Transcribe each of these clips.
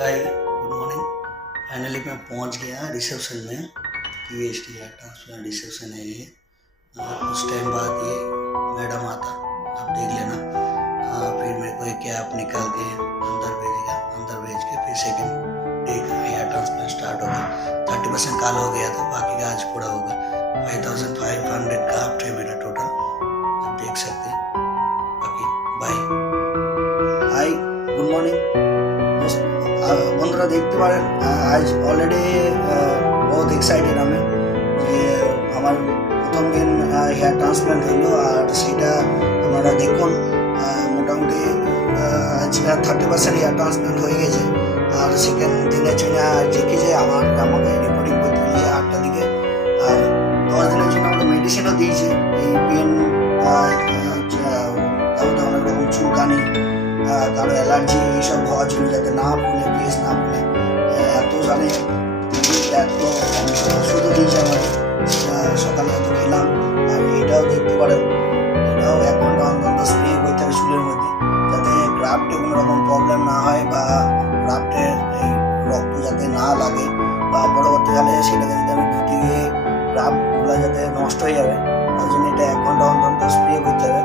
Hi good morning. Finally मैं पहुंच गया रिसेप्शन में। QST है, ट्रांसप्लांट रिसेप्शन है ये। कुछ टाइम बाद ये मैडम आता, आप देख लेना। फिर मेरे को एक कैप निकाल के अंदर भेजेगा, अंदर भेज के फिर सेकेंड डे का हेयर ट्रांसप्लांट स्टार्ट होगा। 30% काल हो गया था, बाकी का आज पूरा होगा। 5500 ग्राफ्ट है मेरा टोटल, आप देख सकते हैं। बाकी बाय। हाय गुड मॉर्निंग বন্ধুরা, দেখতে পারেন আজ অলরেডি বহুত এক্সাইটেড আমি যে আমার প্রথম দিন হেয়ার ট্রান্সপ্লান্ট হইলো। আর সেটা আপনারা দেখুন, মোটামুটি আজকে 30% হেয়ার ট্রান্সপ্লান্ট হয়ে গেছে। আর সেকেন্ড দিনের জন্য দেখি যে আমাকে রিপোর্টিং করতে হয়েছে 8টার দিকে। আর 10 দিনের জন্য আমাকে মেডিসিনও দিয়েছে, এই পেন, তারপরে অনেক রকম চুলকানি, কারো অ্যালার্জি, এইসব হওয়া ছিল যাতে না ফুলে, ফেস না ফুলে। এত জানে এত ওষুধও দিয়েছে আমাকে, সেটা সকালে এত খেলাম। আর এটাও দেখতে পারেন, এটাও 1 ঘন্টা অন্তত স্প্রে করতে হবে চুলের মধ্যে, যাতে গ্রাফটে কোনো রকম প্রবলেম না হয় বা গ্রাফটের এই রক্ত যাতে না লাগে, বা পরবর্তীকালে সেটাকে যদি আমি ধুতে গিয়ে গ্রাফটগুলো যাতে নষ্ট হয়ে যাবে, তার জন্য এটা 1 ঘন্টা অন্তত স্প্রে করতে হবে।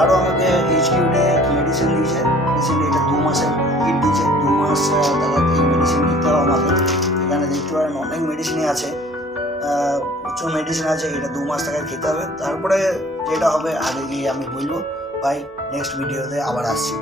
আরও আমাকে HQD মেডিসিন দিয়েছে, মেডিসিন এটা 2 মাসের কিট দিয়েছে। 2 মাস তারা এই মেডিসিন দিতে হবে আমাকে। এখানে দেখতে পারেন অনেক মেডিসিনই আছে, প্রচুর মেডিসিন আছে। এটা 2 মাস টাকা খেতে হবে। তারপরে যেটা হবে আগে গিয়ে আমি বলবো। বাই, নেক্সট ভিডিওতে আবার আসছি।